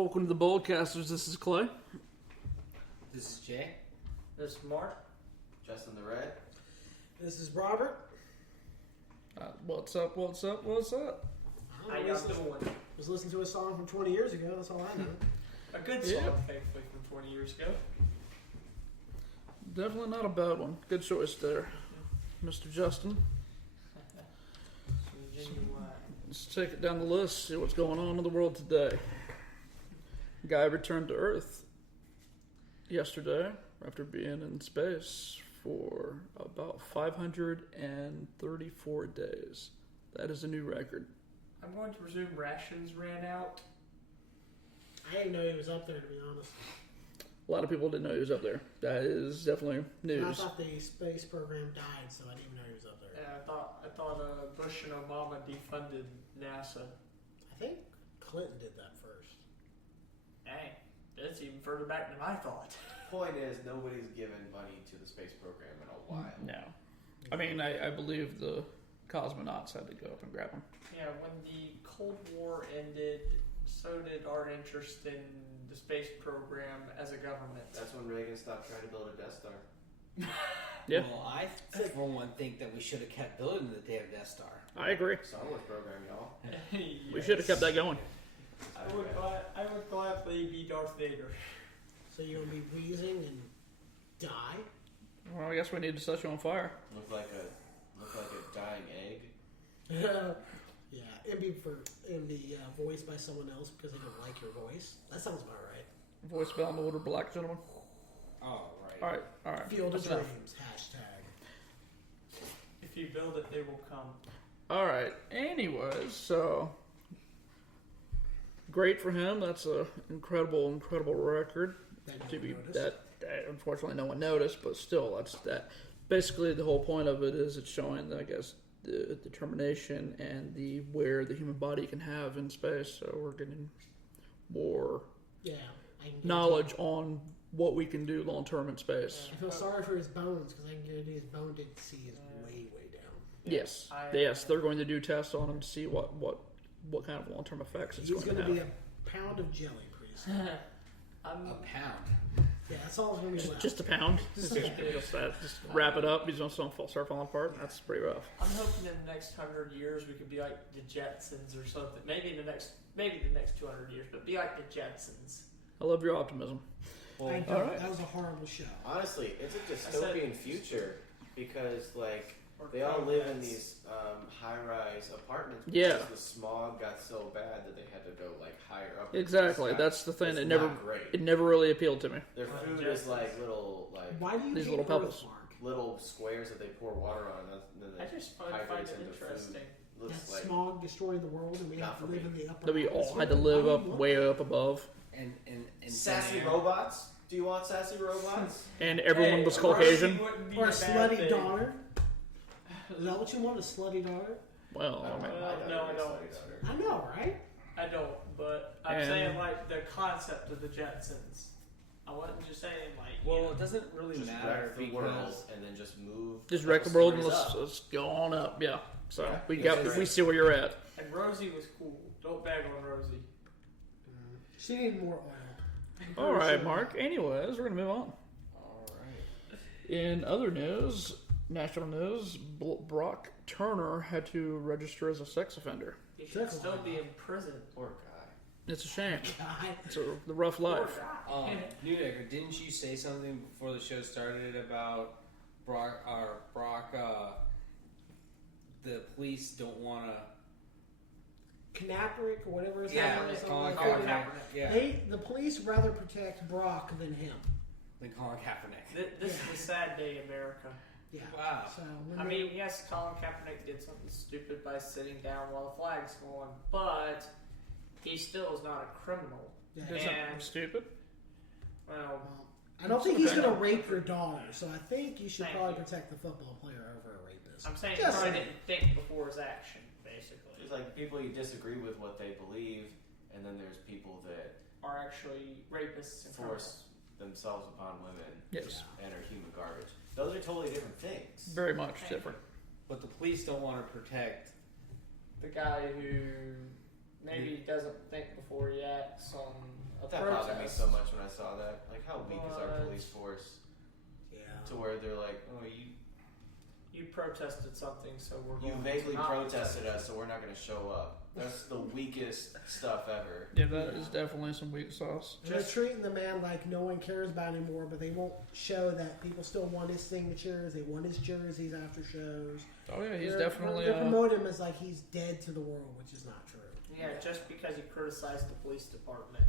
Welcome to the Boldcasters. This is Clay. This is Jay. This is Mark. Justin the Red. This is Robert. What's up? What's up? What's up? How y'all doing? Was listening to a song from 20 years ago. That's all I know. A good song, thankfully, from 20 years ago. Definitely not a bad one. Good choice there, Mr. Justin. Let's take it down the list, see what's going on in the world today. Guy returned to Earth yesterday after being in space for about 534 days. That is a new record. I'm going to presume rations ran out. I didn't know he was up there, to be honest. A lot of people didn't know he was up there. That is definitely news. I thought the space program died, so I didn't even know he was up there. Yeah, I thought Bush and Obama defunded NASA. I think Clinton did that first. Dang, that's even further back than I thought. Point is, nobody's given money to the space program in a while. No. I mean, I believe the cosmonauts had to go up and grab them. Yeah, when the Cold War ended, so did our interest in the space program as a government. That's when Reagan stopped trying to build a Death Star. Yeah. Well, I for one think that we should have kept building the damn Death Star. I agree. Star Wars program, y'all. Yes. We should have kept that going. I would gladly be Darth Vader. So you're going to be wheezing and die? Well, I guess we need to set you on fire. Look like a dying egg. Yeah, and be voiced by someone else because they don't like your voice. That sounds about right. Voice by an older black gentleman. Oh, right. All right. Field of That's enough. Dreams, hashtag. If you build it, they will come. All right. Anyways, so great for him. That's a incredible record. That no To one be noticed. that unfortunately no one noticed, but still, that's that. Basically, the whole point of it is it's showing, I guess, the determination and where the human body can have in space. So we're getting more I can knowledge on what we can do long term in space. I feel sorry for his bones because I can guarantee his bone density is way down. Yes, they're going to do tests on him to see what kind of long term effects it's He's going going to to have. be a pound of jelly pretty soon. A pound. Yeah, that's all it's going to be left. Just a pound. Just wrap it up. He's going to start falling apart. That's pretty rough. I'm hoping in the next 100 years we could be like the Jetsons or something. Maybe the next 200 years, but be like the Jetsons. I love your optimism. I don't. all right. That was a horrible show. Honestly, it's a dystopian future because, like, they all live in these high-rise apartments because the smog got so bad that they had to go, like, higher up. Exactly. That's the thing. It's It not great. never really appealed to me. Their food is like little, Why do you These hate little pebbles. Earth, Mark? little squares that they pour water on. And then they I just find hydrates it into food. interesting. Looks That like smog destroying the world, and we Not have to for live me. in the upper. That we all atmosphere? had to live Why up do you want way that? up above, And sassy then- robots. Do you want sassy robots? and everyone was Rosie Caucasian. wouldn't be Or a bad slutty thing. daughter. Is that what you want? A slutty daughter? Well, I mean, No, I don't. I know, right? I don't, but I'm And- saying like the concept of the Jetsons. I wasn't just saying like. Well, it doesn't really Just matter wreck the world because and then just move. just a wreck the couple world and stories let's, up. let's go on up. Yeah. So Yeah, we see where you're at. And Rosie was cool. Don't bag on Rosie. She needed more oil. All right, Mark. Anyways, we're gonna move on. all right. In other news, national news, Brock Turner had to register as a sex offender. He should still be in prison. Poor guy. It's a shame. God. It's the rough life. Newdecker, didn't you say something before the show started about Brock? The police don't want to. Knapperick or whatever his Yeah, name is. Colin Colin Kaepernick. Kaepernick. Yeah, The police rather protect Brock than him. than Colin Kaepernick. This is a sad day in America. Yeah. Wow. So I mean, yes, Colin Kaepernick did something stupid by sitting down while the flag's going, but he still is not a criminal. Yeah. Did something And, stupid. well, I don't think he's going to rape your daughter. So I think you should Thank probably you. protect the football player over a rapist. I'm saying Just he probably saying. didn't think before his action, basically. There's like people you disagree with what they believe, and then there's people that Are actually rapists and force themselves upon women Yes. and are human garbage. Those are totally different things. Very much different. But the police don't want to protect. the guy who maybe he doesn't think before he acts on a That protest. bothered me so much when I saw that. Like, how weak is our police force? Yeah. To where they're like, oh, You protested something, so we're you going vaguely to not protested us, so we're not going to show up. That's the weakest stuff ever. Yeah, that is definitely some weak sauce. And they're treating the man like no one cares about anymore, but they won't show that people still want his signatures. They want his jerseys after shows. Oh yeah, he's They're- definitely. They promote him as like he's dead to the world, which is not true. Yeah, just because he criticized the police department.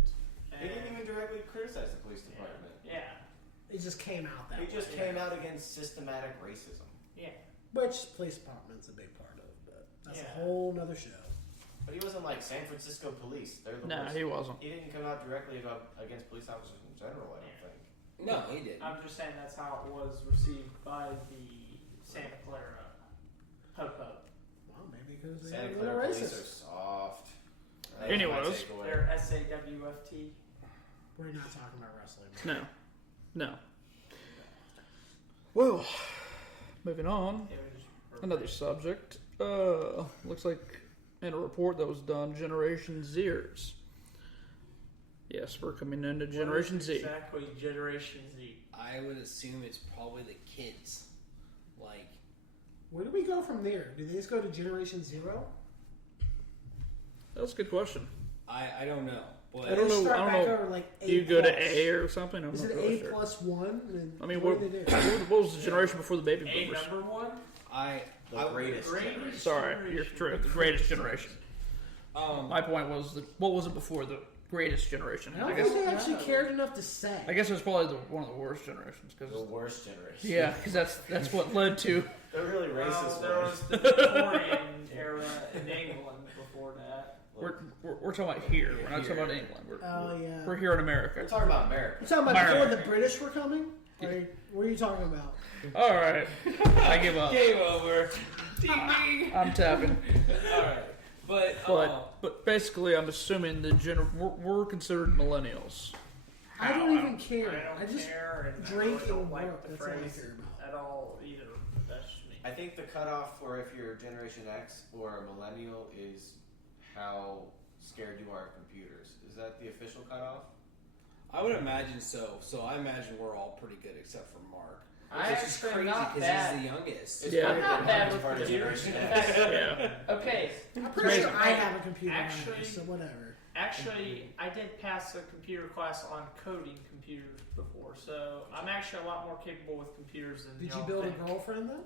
He didn't even directly criticize the police department. Yeah. It just came out that He way. just came out against systematic racism. Yeah. Which police department's a big part of, but that's Yeah. a whole nother show. But he wasn't like San Francisco police. They're the No, worst. he wasn't. He didn't come out directly against police officers in general, I don't think. No, he didn't. I'm just saying that's how it was received by the Santa Clara Popo. Well, maybe because they're Santa a little Clara police are racist. soft. Anyways. That's my takeaway. They're SAWFT. We're not talking about wrestling. No. Well, moving on. It was Another subject. Looks like in a report that was done, Generation Zers. Yes, we're coming into Generation What is Z. Exactly, Generation Z. I would assume it's probably the kids. Like, Where do we go from there? Do they just go to Generation Zero? That's a good question. I don't know. But I don't know. Start I don't back know. over, like, Do you go to plus. A or something? I'm Is not it really A sure. plus one? And I mean, what what, do they do? what was the generation before the baby A boomers? number one? The greatest generation. Sorry, you're true. The greatest generation. um, My point was, what was it before the greatest generation? I don't I guess. think they actually cared enough to say. I guess it was probably one of the worst generations. The Cause, worst generation. yeah, because that's what led to. They're really racist. There ones. was the Victorian era in England before that. We're talking about here. We're not talking about England. Oh, yeah. We're here in America. We're talking about America. You're talking about before America. the British were coming? Or what are you talking about? All right, I give up. game over. Ding ding. I'm tapping. All right, But basically, I'm assuming we're considered millennials. I don't even care. I don't just care, and drink I really don't and like work. the That's all I phrase care about. at all either. That's just me. I think the cutoff for if you're Generation X or a millennial is how scared you are of computers. Is that the official cutoff? I would imagine so. So I imagine we're all pretty good except for Mark. I Which is just actually crazy not because bad. he's the youngest. It's Yeah. probably I'm not the bad hardest with part of computers. Generation In X. fact, Yeah. okay. I'm pretty sure I amazing. have a computer Actually- nowadays, so whatever. Actually, I did pass a computer class on coding computers before, so I'm actually a lot more capable with computers than Did you y'all build think. a girlfriend then?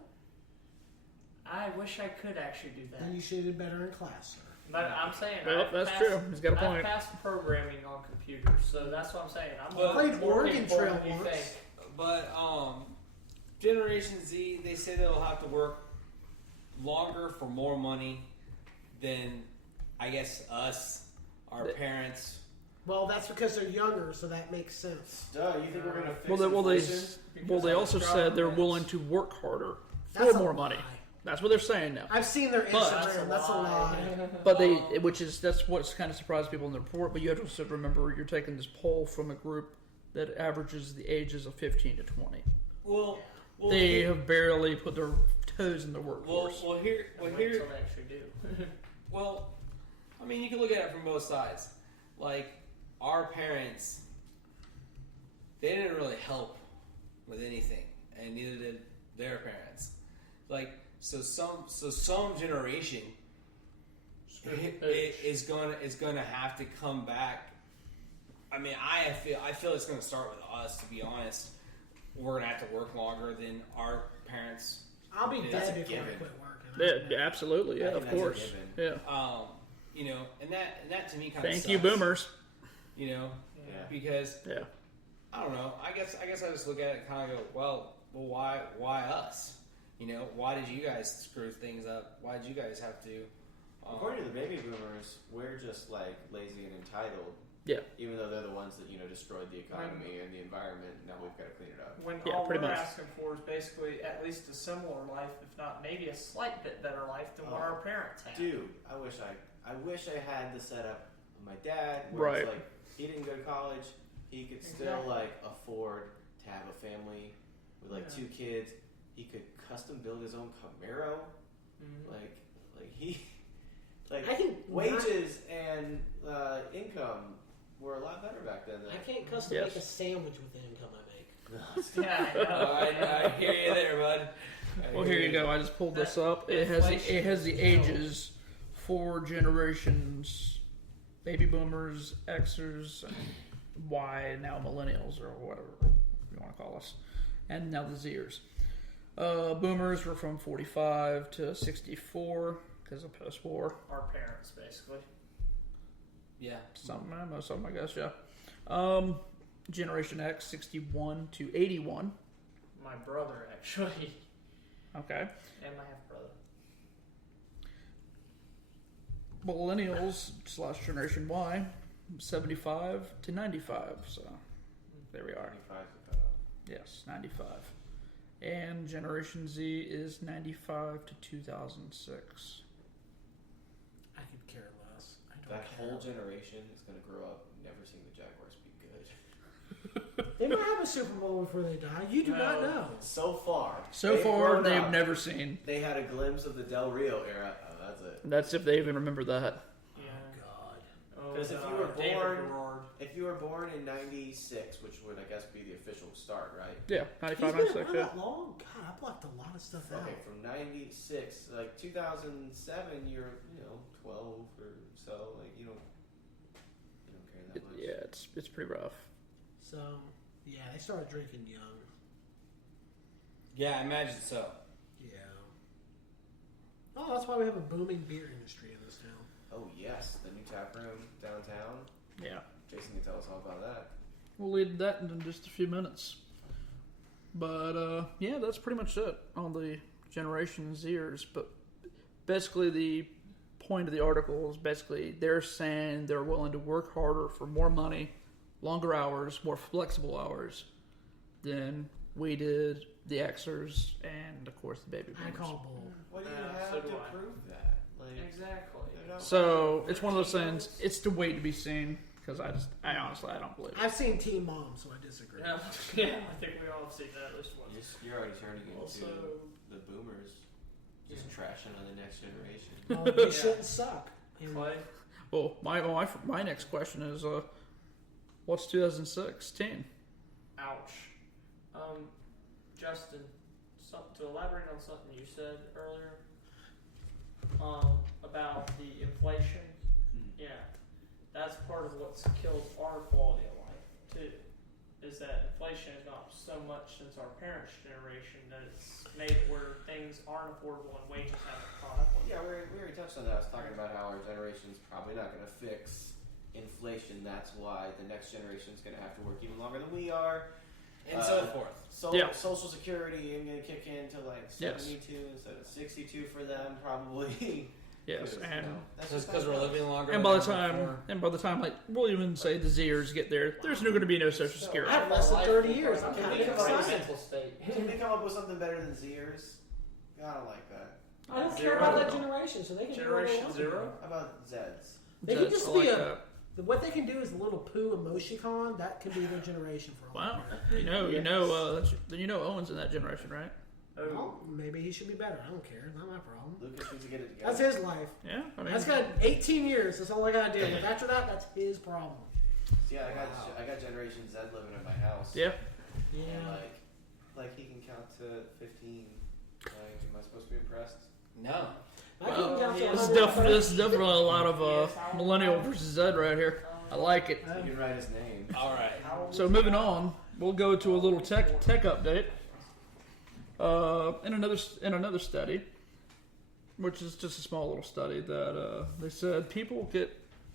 I wish I could actually do that. Then you should have did better in class, sir. But I'm saying Well, I've that's passed, true. He's got a I've point. passed programming on computers, so that's what I'm saying. I'm Well, more played Oregon capable Trail than you once. think. But Generation Z, they say they'll have to work longer for more money than, I guess, us, our parents. Well, that's because they're younger, so that makes sense. Duh, you think we're gonna fix Well, they inflation? also said they're willing to work harder for That's a more lie. money. That's what they're saying now. I've seen their But- Instagram. That's a lie. But that's what's kind of surprised people in the report. But you have to also remember you're taking this poll from a group that averages the ages of 15 to 20. Well, They have barely put their toes in the workforce. here, Wait till they actually do. well, I mean, you can look at it from both sides. Like, our parents, they didn't really help with anything, and neither did their parents. Like, so some generation is gonna have to come back. I mean, I feel it's gonna start with us. To be honest, we're gonna have to work longer than our parents. I'll be That's dead a before I given. quit working. Yeah, absolutely. Yeah, I think of that's a course. given. Yeah. You know, and that to me kind of Thank sucks, you, boomers. You know, Yeah. because Yeah. I don't know. I guess I just look at it and kind of go, well, why us? You know, why did you guys screw things up? Why did you guys have to? According to the baby boomers, we're just like lazy and entitled. Yeah. Even though they're the ones that destroyed the economy and the environment. Now we've got to clean it up. When Yeah, all pretty we're much. asking for is basically at least a similar life, if not maybe a slight bit better life than what Oh, our parents had. Dude, I wish I had the setup of my dad. Where Right. It's like he didn't go to college. He could still Exactly. like afford to have a family with like Yeah. 2 kids. He could custom build his own Camaro. Mhm. Like he Like I can wages and income were a lot better back then. I can't custom make a sandwich with the income I make. Yeah, I know. I hear you there, bud. Well, here you go. I just pulled this up. It has the ages for generations: baby boomers, Xers, and Y, now millennials or whatever you want to call us, and now the Zers. Boomers were from 45 to 64 because of post-war. Our parents, basically. Yeah. Most of them, I guess. Yeah. Generation X, 61 to 81. My brother, actually. Okay. And my half-brother. Millennials / Generation Y, 75 to 95. So there we are. 95 is the cutoff. Yes, 95. And Generation Z is 95 to 2006. I could care less. I don't That care. whole generation is going to grow up never seeing the Jaguars be good. They might have a Super Bowl before they die. You do not know. So far. So they've far, grown they've up. never seen. They had a glimpse of the Del Rio era. Oh, that's it. That's if they even remember that. Yeah. God. Oh, 'Cause if you were David born- Garrard. If you were born in '96, which would I guess be the official start, right? Yeah, He's 95, been 96, around yeah. that long? God, I blocked a lot of stuff out. Okay, from '96, like 2007, you're 12 or so. Like you don't care that much. Yeah, it's pretty rough. So, yeah, they started drinking young. Yeah, I imagine so. Yeah. Oh, that's why we have a booming beer industry in this town. Oh yes, the new tap room downtown. Yeah. Jason can tell us all about that. We'll lead that in just a few minutes. But, yeah, that's pretty much it on the Generation Zers. But basically, the point of the article is basically they're saying they're willing to work harder for more money, longer hours, more flexible hours than we did, the Xers, and, of course, the baby I boomers. call bull. What do you Yeah, have so to do I. prove that? Like, Exactly. they're not- So, it's one of those things, it's to wait to be seen, because I honestly, I don't believe it. I've seen Teen Mom, so I disagree. Yeah, yeah, I think we all have seen that at least once. You're already turning into Also, the boomers, just trashing on the next generation. Oh, they shouldn't suck. And Clay. Well, my next question is, what's 2016? Ouch. Justin, to elaborate on something you said earlier, about the inflation, yeah, that's part of what's killed our quality of life, too, is that inflation has gone up so much since our parents' generation that it's made it where things aren't affordable and wages haven't caught up with it. Yeah, we already touched on that. I was talking about how our generation's probably not going to fix inflation. That's why the next generation's going to have to work even longer than we are. And so forth. Social Security ain't going to kick in to like 72 instead of 62 for them, probably. Yes, and that's Just because we're living longer. and by the time like we'll even say the Zers get there, there's no going to be no Social I Security. have less than 30 years. I'm Can kind we of come up with excited. mental state. Can we come up with something better than Zers? I don't like that. I don't care Zero. about that generation, so they can Generation do what they Zero? want. How about Zeds? They can That's just like be that. what they can do is a little poo emoticon. That can be their generation for all. Wow, I care. you know Owen's in that generation, right? Well, maybe he should be better. I don't care. Not my problem. Lucas needs to get it together. That's his life. Yeah, I mean, That's got 18 years. That's all I got to deal with. After that, that's his problem. Yeah, I got Generation Z living in my house. yeah. Yeah. And like he can count to 15. Like, am I supposed to be impressed? No. I can count to This is 100. definitely a lot of millennial versus Zed right here. I like it. You can write his name. All right. So moving on, we'll go to a little tech update. In another study, which is just a small little study, that they said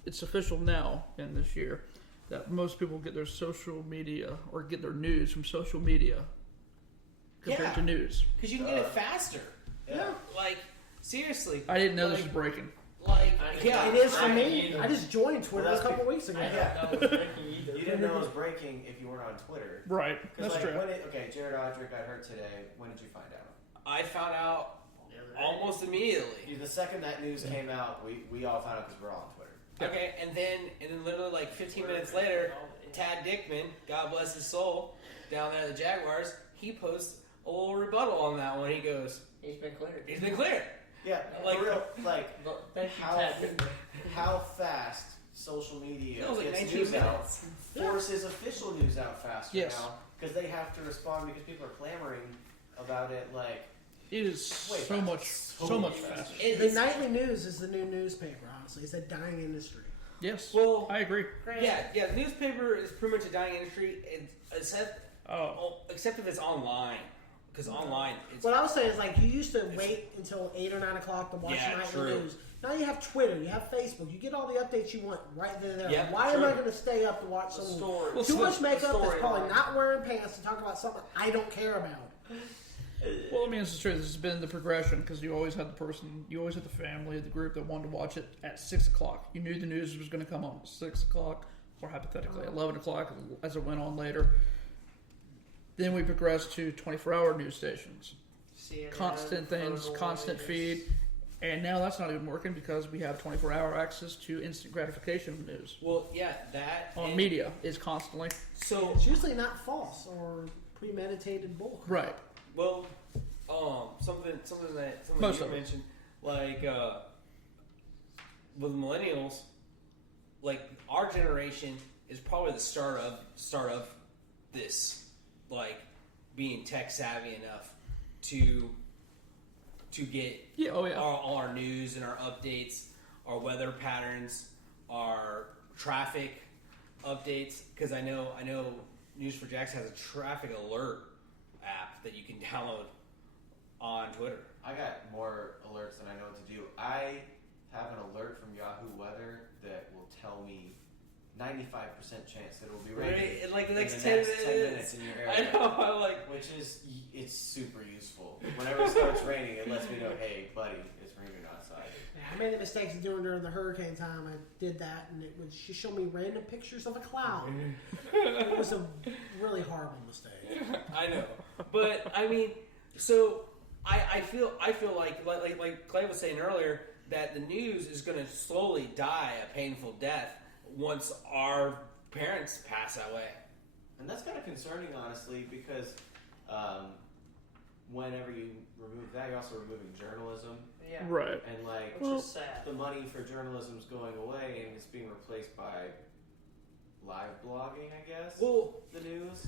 it's official now in this year that most people get their social media or get their news from social media compared Yeah. to news. Because you can get it faster. Yeah. Like, seriously. I didn't know this was breaking. Like, Yeah, it is for me. I just joined Twitter a couple weeks ago. Yeah. That was breaking either. You didn't know it was breaking if you weren't on Twitter. Right, 'Cause, that's like, true. okay, Jared Odrick got hurt today. When did you find out? I found out almost immediately. The second that news came out, we all found out because we're all on Twitter. Okay, and then literally like 15 minutes later, Tad Dickman, God bless his soul, down there at the Jaguars, he posts a little rebuttal on that one. He goes, He's been cleared. he's been cleared. Yeah, Like- for real, like Thank you, how Ted. how fast social media That was like gets 19 news out, minutes. forces official news out faster Yes. now because they have to respond because people are clamoring about it. Like, It is Way so faster. much, so much faster. The It's, nightly news is the new newspaper. Honestly, it's a dying industry. Yes. Well, I agree. yeah. The newspaper is pretty much a dying industry, except if it's online. Because online, it's What I was saying is, like, you used to wait until 8 or 9 o'clock to watch Yeah, nightly true. news. Now you have Twitter, you have Facebook, you get all the updates you want right there. Yeah, Why am true. I going to stay up to watch The someone story. too much makeup that's story probably line. not wearing pants to talk about something I don't care about? Well, I mean, it's true. This has been the progression because you always had the person, you always had the family, the group that wanted to watch it at 6 o'clock. You knew the news was going to come on at 6 o'clock, or hypothetically 11 o'clock as it went on later. Then we progressed to 24-hour news stations. CNN, Constant things, Photo constant Voice. feed. And now that's not even working because we have 24-hour access to instant gratification of news. well, yeah, that On and- media is constantly. So It's usually not false or premeditated bull. Right. well, something that Most you of it. mentioned, like with millennials, like our generation is probably the start of this, like being tech savvy enough to get Yeah. Oh, yeah. all our news and our updates, our weather patterns, our traffic updates. Because I know News4Jax has a traffic alert app that you can download on Twitter. I got more alerts than I know what to do. I have an alert from Yahoo Weather that will tell me 95% chance that it will be raining In like the in next the 10 next 10 minutes. minutes in your I area. know. I like. Which is, it's super useful. Whenever it starts raining, it lets me know, hey, buddy, it's raining outside. Yeah, I made the mistake of doing during the hurricane time. I did that, and it would just show me random pictures of a cloud. It was a really horrible mistake. I know, but I mean, so I feel like Clay was saying earlier that the news is going to slowly die a painful death once our parents pass away. And that's kind of concerning, honestly, because whenever you remove that, you're also removing journalism. Yeah. Right. And, like, Which is sad. the money for journalism is going away and it's being replaced by live blogging, I guess. Well, the news.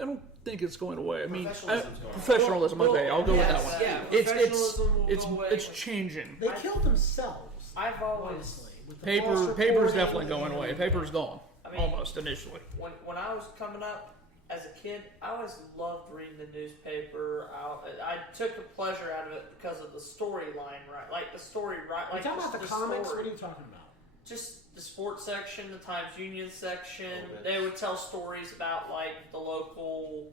I don't think it's going away. I mean, Professionalism's going away. professionalism. Okay, I'll go with that yes, one. Yeah, It's professionalism will it's go away. it's changing. They killed themselves. I've always, Honestly, with the false Paper's reporting definitely going and- away. Paper's gone I mean, almost initially. when I was coming up as a kid, I always loved reading the newspaper. I took a pleasure out of it because of the storyline, right? Like the story, right? Are you Like talking just about the comics? story. What are you talking about? Just the sports section, the Times Union section. A little bit. They would tell stories about like the local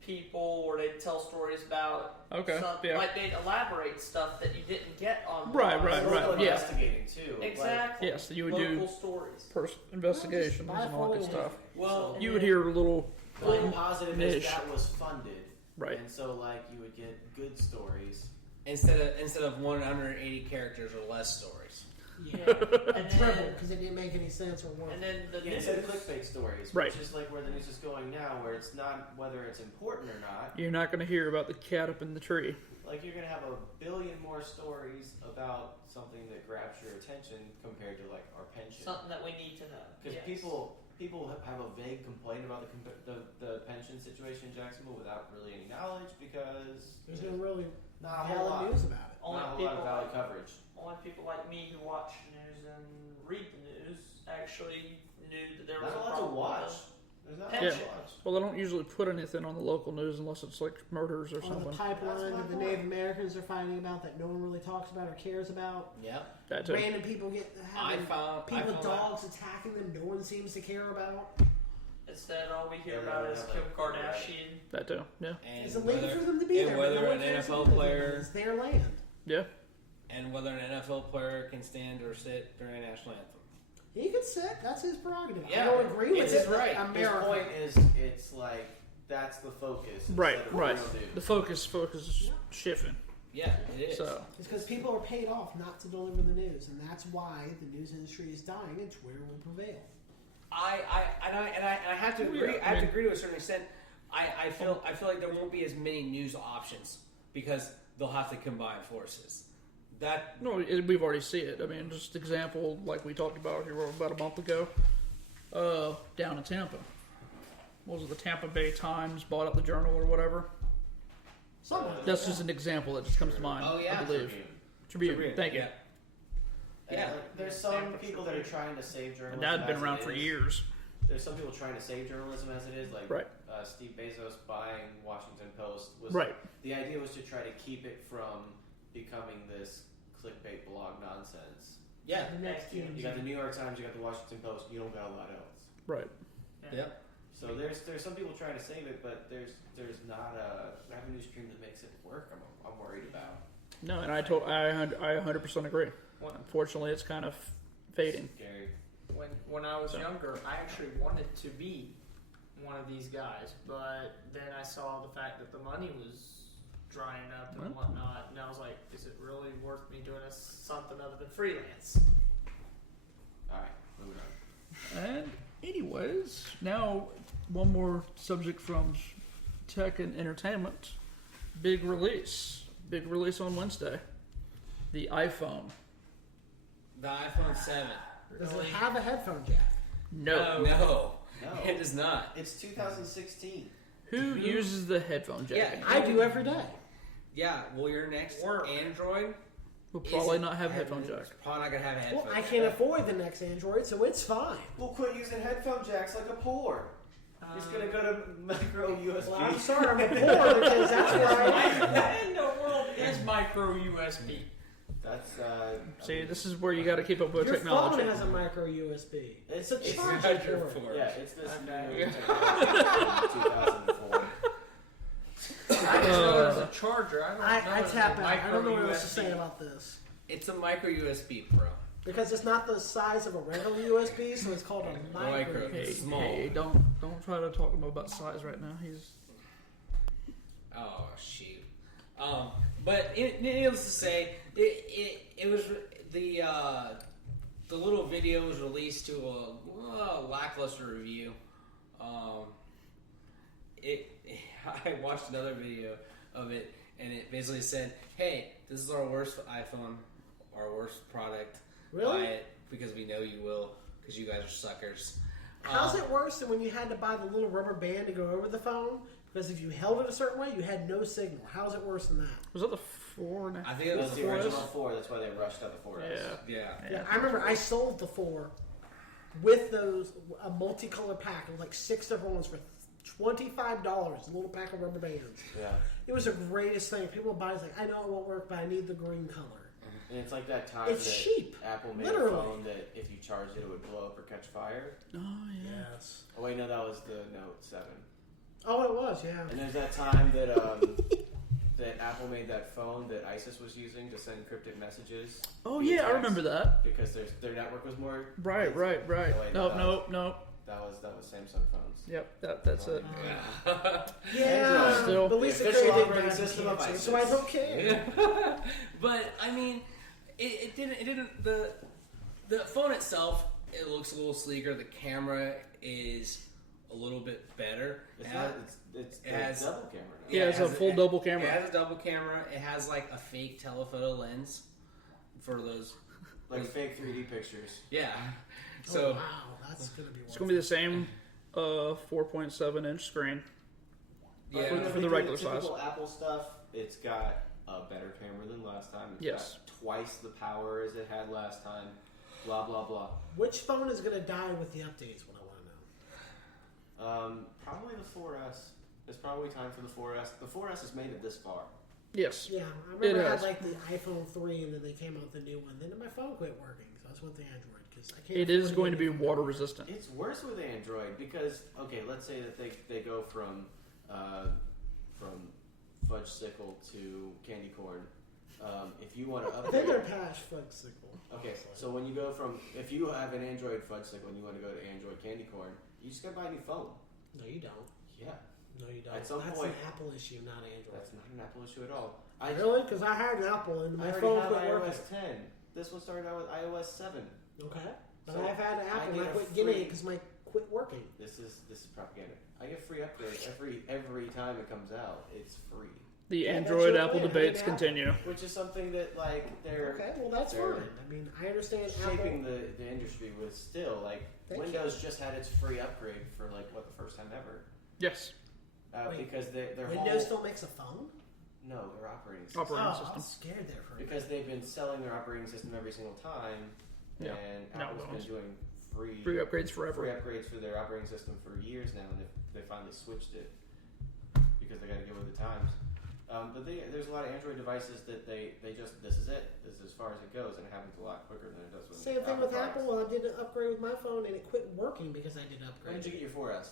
people, or they'd tell stories about Okay, some, yeah. like they'd elaborate stuff that you didn't get on Right, blogs. right, It's right, local yeah. investigating, too. Exactly. Yes, you would local do stories. investigations Buy and all that good forward. stuff. Well, You would hear little Like, the positive is niche. that was funded. Right. And so, like, you would get good stories. instead of 180 characters or less stories. Yeah, And and then- dribble because it didn't make any sense or work. And then the Yeah, news. instead of clickbait stories, Right. which is like where the news is going now, where it's not whether it's important or not. You're not going to hear about the cat up in the tree. Like, you're gonna have a billion more stories about something that grabs your attention compared to like our pension. Something that we need to know. Because Yes. people have a vague complaint about the pension situation in Jacksonville without really any knowledge because There's no really not a whole valid lot. news about it. Only Not a whole lot people of valid like, coverage. only people like me who watch news and read the news actually knew that there was Not a a lot to problem. watch. There's not Yeah. much to watch. Well, they don't usually put anything on the local news unless it's like murders or Or the something. pipeline That's my that the point. Native Americans are fighting about that no one really talks about or cares about. Yep. That too. Random people get having I people with found dogs attacking them. No one seems to care about. Instead, all we hear Yeah, about they is have, Kim like, Kardashian. That too. Yeah. And It's illegal whether- for them to be and there. but whether no one an cares NFL to live player- there. It's their land. Yeah. and whether an NFL player can stand or sit during a national anthem. He can sit. That's his prerogative. Yeah, I don't agree with it's it. his right. His America. point is, it's like that's the focus. Right. instead of Right. real news. The focus is shifting. Yeah, it is. So It's because people are paid off not to deliver the news, and that's why the news industry is dying, and Twitter will prevail. I have to agree. Yeah, I have I to mean- agree to a certain extent. I feel like there won't be as many news options because they'll have to combine forces. that. No, we've already seen it. I mean, just example like we talked about here about a month ago, down in Tampa. What was it, the Tampa Bay Times bought up the Journal or whatever? That's just an example that just comes to mind. Oh, yeah. I believe. Tribune. Thank you. Yeah. There's some people that are trying to save journalism. And that had been as around it for is. years. There's some people trying to save journalism as it is, like Right. Steve Bezos buying Washington Post. Right. The idea was to try to keep it from becoming this clickbait blog nonsense. Yeah. The next You got the New York Times, you got the Washington Post. You don't got a lot else. Right. Yep. So there's some people trying to save it, but there's not a revenue stream that makes it work. I'm worried about. No, and I 100% agree. Unfortunately, it's kind of fading. Scary. When I was younger, I actually wanted to be one of these guys, but then I saw the fact that the money was drying up and whatnot, and I was like, is it really worth me doing something other than freelance? All right, moving on. And anyways, now one more subject from tech and entertainment. Big release on Wednesday. The iPhone. The iPhone 7. Does it have a headphone jack? No. No. No. It does not. It's 2016. Who uses the headphone jack? Yeah. I do every day. Yeah, well, your next Work. Android Will probably not have headphone jack. It's probably not going to have a headphone Well, I jack. can't afford the next Android, so it's fine. Well, quit using headphone jacks like a poor. Just gonna go to micro USB. Well, I'm sorry, I'm a poor because that's where I am. What in the world is micro USB? That's See, this is where you got to keep up with Your technology. phone has a micro USB. It's a It's charging not your port. phone. yeah, it's this Okay. new technology from 2004. I just know there's a charger. I don't know I there's tap a out. I don't know what micro else to say USB. about this. It's a micro USB, bro. Because it's not the size of a regular USB, so it's called a micro. Micro. Hey, Small. hey, don't try to talk to him about size right now. He's Oh, shoot. But needless to say, it was the little video was released to a lackluster review. I watched another video of it, and it basically said, "Hey, this is our worst iPhone, our worst product. Really? Buy it because we know you will, because you guys are suckers." How's it worse than when you had to buy the little rubber band to go over the phone? Because if you held it a certain way, you had no signal. How's it worse than that? was that the 4? I think it That was was the 4S? original 4. That's why they rushed out the 4S. Yeah. Yeah. I remember I sold the 4 with a multicolor pack of like 6 different ones for $25. A little pack of rubber bands. Yeah. It was the greatest thing. People buy it's like, I know it won't work, but I need the green color. And it's like that time It's that cheap, Apple made literally. a phone that if you charged it, it would blow up or catch fire. Oh yeah. Yes. Oh wait, no, that was the Note 7. Oh, it was, yeah. And there's that time that that Apple made that phone that ISIS was using to send encrypted messages. Oh via yeah, I text remember that. because their network was more. Right. Oh, wait, No. That was Samsung phones. Yep, that's it. Yeah, Android. Still. but at least The they official created operating bad system of cancer, ISIS. so I don't care. But I mean, it didn't. The phone itself, it looks a little sleeker. The camera is a little bit better. It's It not. has- It's it has- double camera now. Yeah, it's it a has full double camera. It has a double camera. It has like a fake telephoto lens for those. Like fake 3D pictures. Yeah. Oh, So wow, that's gonna be. It's gonna be the same 4.7-inch screen. yeah, For If the we do regular size. typical Apple stuff, it's got a better camera than last time. It's Yes. got twice the power as it had last time. Blah blah blah. Which phone is gonna die with the updates? What I want to know. Probably the 4S. It's probably time for the 4S. The 4S has made it this far. Yes. Yeah, I remember It I had has. like the iPhone 3, and then they came out with the new one. Then my phone quit working, so that's what the Android because I can't. It is afford going to be anything. water resistant. It's worse with Android because let's say that they go from Fudgesicle to Candy Corn. If you want to I think they're upgrade, past Fudgesicle. okay. So when you go from if you have an Android Fudgesicle and you want to go to Android Candy Corn, you just gotta buy a new phone. No, you don't. Yeah, No, you don't. At some That's point- an Apple issue, not Android. that's not an Apple issue at all. Really? Because I had an Apple and I my already phone have quit working. iOS 10. This one started out with iOS 7. Okay. But So I've had an I Apple and get I a quit getting free- it because my quit working. This is propaganda. I get free upgrades every time it comes out. It's free. The Yeah, that's Android your Apple plan, debates hang out. continue. Which is something that like they're Okay, well that's they're fine. I mean, I understand shaping Apple. the industry with still like Thank Windows just had its free upgrade for like what, the first time ever, Yes. Wait, because their Windows whole still makes a phone? no, their operating system. Operating I system. was scared there for a Because minute. they've been selling their operating system every single time, Yeah. and No, Apple's Windows. been doing free Free upgrades forever. upgrades for their operating system for years now, and they finally switched it because they got to go with the times. But there's a lot of Android devices that they just this is it. This is as far as it goes, and it happens a lot quicker than it does with Same thing with products. Apple. I did an upgrade with my phone and it quit working because I did an When did upgrade. you get your 4S?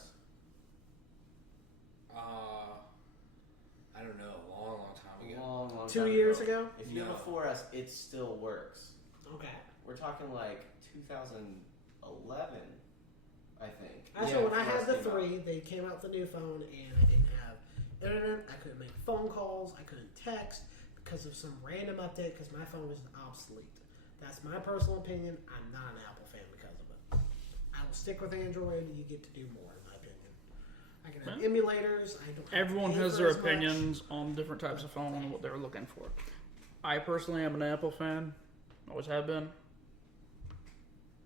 I don't know, a long time ago. Long 2 time years ago. ago? If you have a 4S, it still works. Okay. We're talking like 2011, I think. Actually, when I had the 4S came out. 3, they came out with the new phone and I didn't have internet. I couldn't make phone calls. I couldn't text because of some random update because my phone was obsolete. That's my personal opinion. I'm not an Apple fan because of it. I will stick with Android. You get to do more, in my opinion. I can have emulators. I don't. Have Everyone to pay has for their as much. opinions on different types of phone and what they're looking for. I personally am an Apple fan. Always have been.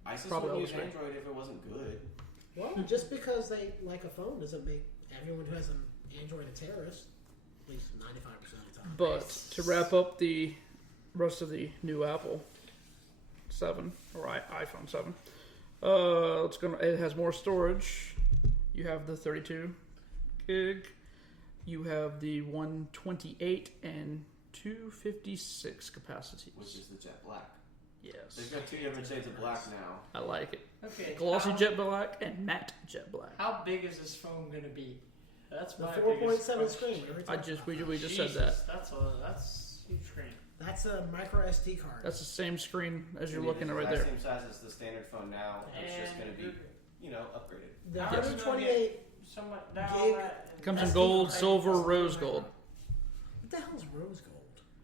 ISIS Probably would use always Android if it wasn't good. Well, just because they like a phone doesn't make everyone who has an Android a terrorist. At least 95% of the time. But to wrap up the rest of the new Apple 7 or iPhone 7, it has more storage. You have the 32 gig. You have the 128 and 256 capacities. Which is the jet black. Yes, They've got two different shades of black now. I like it. Okay. Glossy jet black and matte jet black. How big is this phone going to be? That's The my 4.7 biggest screen. question. We just said that. That's huge screen. That's a micro SD card. That's the same screen as you're It's looking at the right exact there. Same size as the standard phone now. It's just going to be, upgraded. The How are you gonna 128. somewhat down Gig. that. It comes in SD gold, card. silver, rose gold. What the hell's rose gold?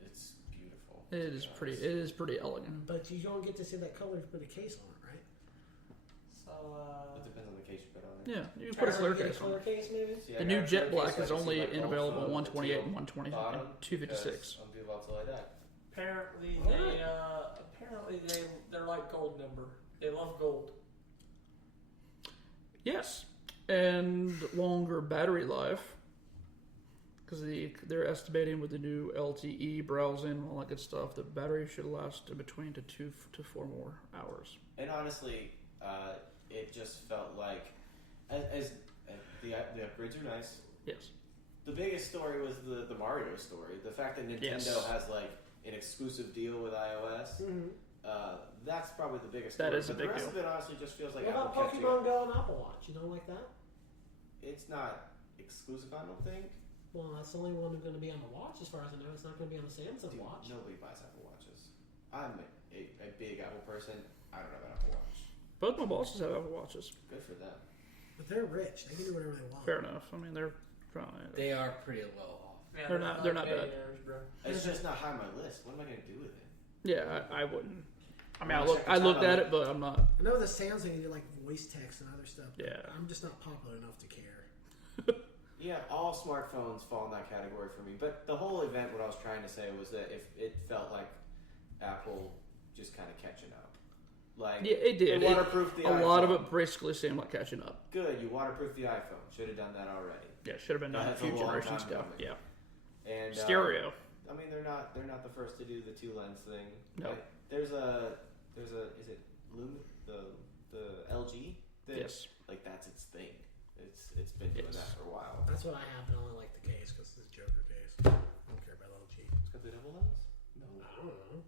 It's beautiful. It is pretty. It is pretty elegant. But you don't get to see that color if you put a case on it, right? So, It depends on the case you put on it. Yeah, you can put a clear Get case on color it. case maybe. See, I The got new a jet clear black case is so I can only see my available phone, 128 the and 120 bottom, and 256. because Some people also like that. apparently Alright. they're like gold number. They love gold. Yes, and longer battery life because they're estimating with the new LTE browsing and all that good stuff, the battery should last between 2 to 4 more hours. And honestly, it just felt like, as the upgrades are nice. Yes. The biggest story was the Mario story. The fact that Nintendo Yes. has like an exclusive deal with iOS. Mm-hmm. That's probably the biggest That story. is a but big the rest deal. of it honestly just feels like What about Apple catching Pokemon up. Go and Apple Watch? You don't like that? It's not exclusive, I don't think. Well, that's the only one that's going to be on the watch, as far as I know. It's not going to be on the Samsung Dude, watch. nobody buys Apple Watches. I'm a big Apple person. I don't have an Apple Watch. Both my bosses have Apple Watches. Good for them. But they're rich. They can do whatever they want. Fair enough. I mean, they're probably. They are pretty low off. Yeah, They're not bad. millionaires, bro. It's just not high on my list. What am I going to do with it? Yeah, I wouldn't. I mean, Well, I looked at it, but I'm not. I know the Samsung you do like voice text and other stuff. But Yeah. I'm just not popular enough to care. Yeah, all smartphones fall in that category for me. But the whole event, what I was trying to say was that if it felt like Apple just kind of catching up. Like, Yeah, it did. They waterproofed the A iPhone. lot of it basically seemed like catching up. Good, you waterproofed the iPhone. Should have done that already. Yeah, should have been done a That's few a long generations time ago. coming. Yeah, And stereo. I mean, they're not the first to do the 2-lens thing. No. Like, there's a is it the LG? That, Yes. Like that's its thing. It's been doing Yes. that for a while. That's what I have, but I only like the case because it's a Joker case. I don't care about LG. It's got the double lens. No. I don't know.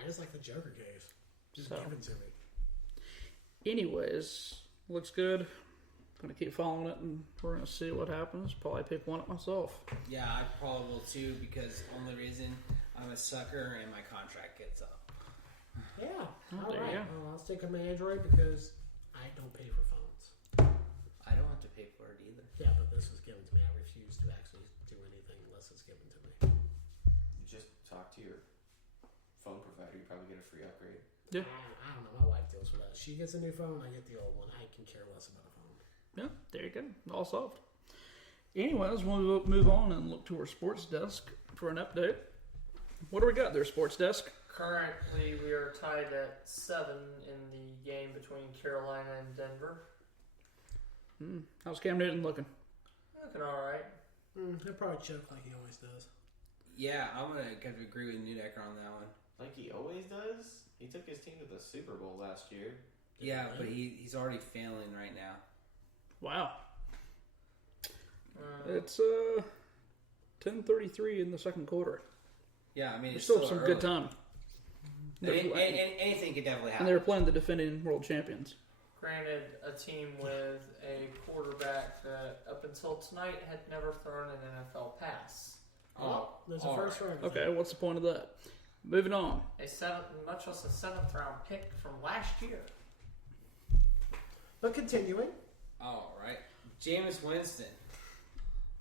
I just like the Joker case. Just So. give it to me. Anyways, looks good. Gonna keep following it, and we're gonna see what happens. Probably pick one up myself. Yeah, I probably will too because only reason I'm a sucker and my contract gets up. Yeah. Oh, All there you right. go. Well, I'll stick with my Android because I don't pay for phones. I don't have to pay for it either. Yeah, but this was given to me. I refuse to actually do anything unless it's given to me. You just talk to your phone provider. You probably get a free upgrade. Yeah. I don't know. My wife deals with that. She gets a new phone. I get the old one. I can care less about a phone. Yeah, there you go. All solved. Anyways, we'll move on and look to our sports desk for an update. What do we got there, sports desk? Currently, we are tied at 7 in the game between Carolina and Denver. How's Cam Newton looking? Looking all right. He'll probably choke like he always does. Yeah, I'm gonna have to agree with Nudecker on that one. Like he always does. He took his team to the Super Bowl last year. Yeah, but he's already failing right now. Wow. It's 10:33 in the second quarter. Yeah, I mean, There's it's still some early. good time. Anything could definitely And happen. they were playing the defending world champions. Granted, a team with a quarterback that up until tonight had never thrown an NFL pass. Well, there's a all first right. round. Okay, what's the point of that? Moving on. Much less a 7th round pick from last year. But continuing. All right, Jameis Winston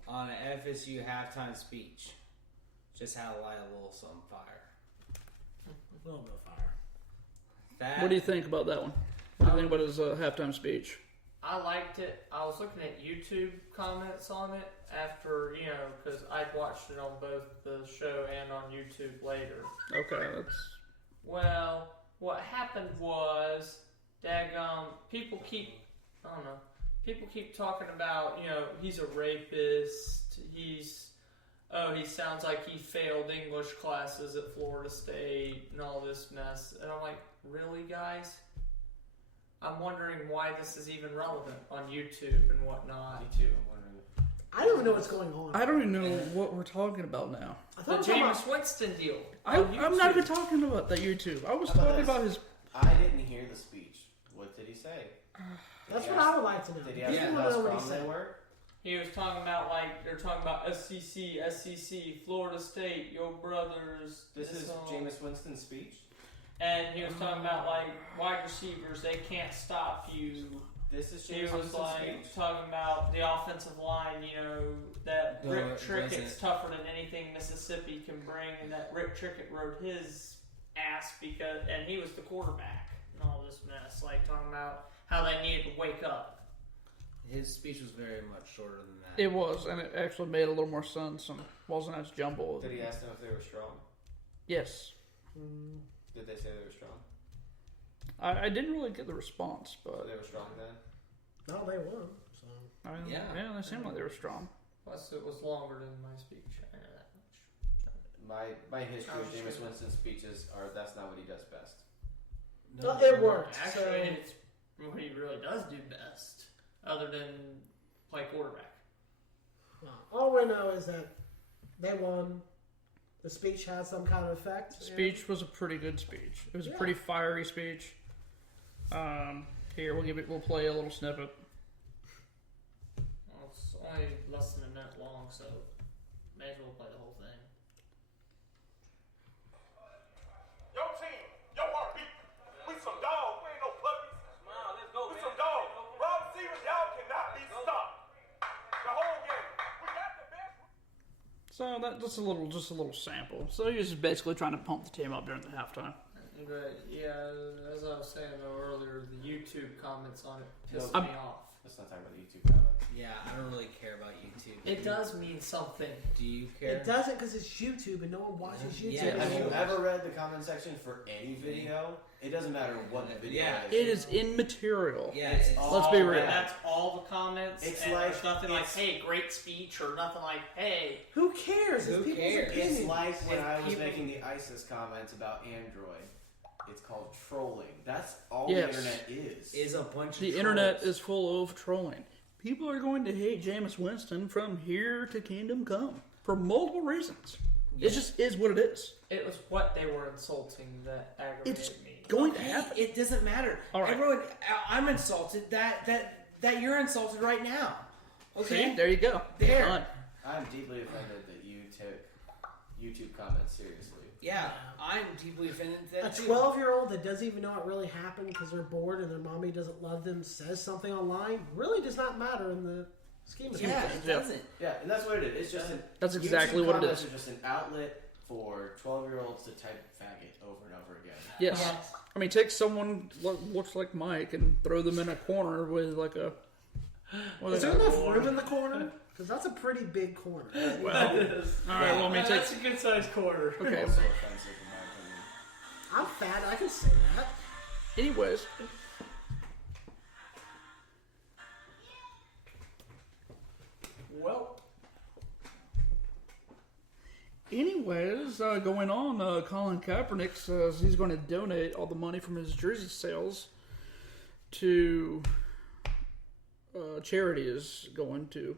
on an FSU halftime speech just had to light a little something fire. A little bit of fire. That, What do you think about that one? What do you think about his halftime speech? I liked it. I was looking at YouTube comments on it after, because I'd watched it on both the show and on YouTube later. Okay, that's... Well, what happened was, people keep talking about, he's a rapist, he sounds like he failed English classes at Florida State and all this mess. And I'm like, really, guys? I'm wondering why this is even relevant on YouTube and whatnot. Me too. I'm wondering. I don't even know what's going on. I don't even know what we're talking about now. I The thought we were talking Jameis Winston deal. I'm on not YouTube. even talking about that YouTube. I was How about talking this? about his... I didn't hear the speech. What did he say? That's what I would like to know. Did he I ask just how want to know what strong he they said. were? He was talking about, they're talking about SEC, Florida State, your brothers. This is all. Jameis Winston's speech. And he was talking about, wide receivers, they can't stop you. This is He Jameis was, Winston's speech. talking about the offensive line, that No, Rick it Trickett's wasn't. tougher than anything Mississippi can bring, and that Rick Trickett rode his ass and he was the quarterback and all this mess. Talking about how they needed to wake up. His speech was very much shorter than that. It was, and it actually made a little more sense and wasn't as jumbled. Did he ask them if they were strong? Yes. Did they say they were strong? I didn't really get the response, So but... they were strong then? No, they won. So I mean, Yeah. they seemed like they were strong. Plus, it was longer than my speech. I know that much. My history I of was just Jameis gonna- Winston's speeches are that's not what he does best. well, it worked. Actually, So it's what he really does do best, other than play quarterback. all we know is that they won. The speech had some kind of effect. The speech was a pretty good speech. It was a Yeah. pretty fiery speech. Here, we'll play a little snippet. Well, it's only less than a minute long, so may as well play the whole thing. Your team, your heartbeat. We some dogs. We ain't no puppies. We some dogs. Wide receivers, y'all cannot be stopped. The whole game. We got the best. So that's just a little sample. So he was just basically trying to pump the team up during the halftime. But yeah, as I was saying though earlier, the YouTube comments on it pissed No. me off. Let's not talk about the YouTube comments. Yeah, I don't really care about YouTube. It does mean something. Do you care? It doesn't because it's YouTube and no one watches YouTube. Yeah, Have you anymore. ever read the comment section for any video? It doesn't matter what the video Yeah. It is immaterial. Yeah, It's it's all Let's be real. That's all the comments. It's and like- there's nothing like, it's- "Hey, great speech," or nothing like, "Hey." Who cares? Who It's people's cares? opinions. It's like when If I was people- making the ISIS comments about Android. It's called trolling. That's all Yes. the internet is. is a bunch of The internet is full of trolling. People are going to hate Jameis Winston from here to kingdom come for multiple reasons. It just is what it is. It was what they were insulting that aggravated It's me. going to happen. It doesn't matter. All right. Everyone, I'm insulted that you're insulted right now. Okay. See, there you go. There. Done. I'm deeply offended that you took YouTube comments seriously. Yeah, I'm deeply offended at that A too. 12-year-old that doesn't even know what really happened because they're bored and their mommy doesn't love them says something online really does not matter in the scheme of Yeah, things. it Yeah. doesn't. Yeah, and that's what it is. It's just an That's YouTube exactly what it comments is. are just an outlet for 12-year-olds to type faggot over and over again. Yes. I mean, take someone looks like Mike and throw them in a corner with like a... Is there enough room in the corner? Because that's a pretty big corner. Well, That is. all right. Well, let me take. That's a good sized quarter. Okay. Also offensive in my opinion. I'm fat, I can say that. Anyways, Well, going on, Colin Kaepernick says he's going to donate all the money from his jersey sales to charity is going to